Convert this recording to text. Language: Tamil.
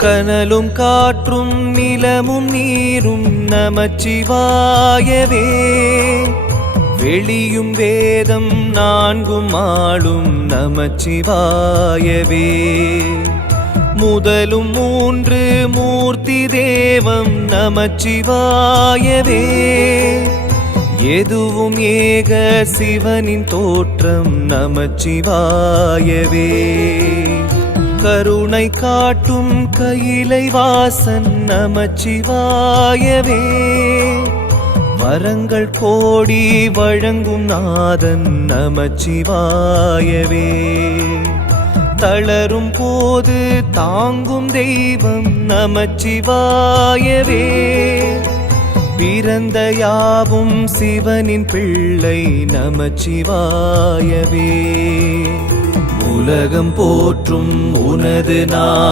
கனலும் காற்றும் நிலமும் நீரும் நமச்சிவாயவே. வெளியும் வேதம் நான்கும் ஆளும் நமச்சிவாயவே. முதலும் மூன்று மூர்த்தி தேவம் நமச்சிவாயவே. எதுவும் ஏக சிவனின் தோற்றம் நமச்சிவாயவே. கருணை காட்டும் கையிலை வாசன் நமச்சிவாயவே. வரங்கள் கோடி வழங்கும் நாதன் நமச்சிவாயவே. தளரும் போது தாங்கும் தெய்வம் நமச்சிவாயவே. பிறந்த யாவும் சிவனின் பிள்ளை நமச்சிவாயவே. உலகம் போற்றும் உனது நான்.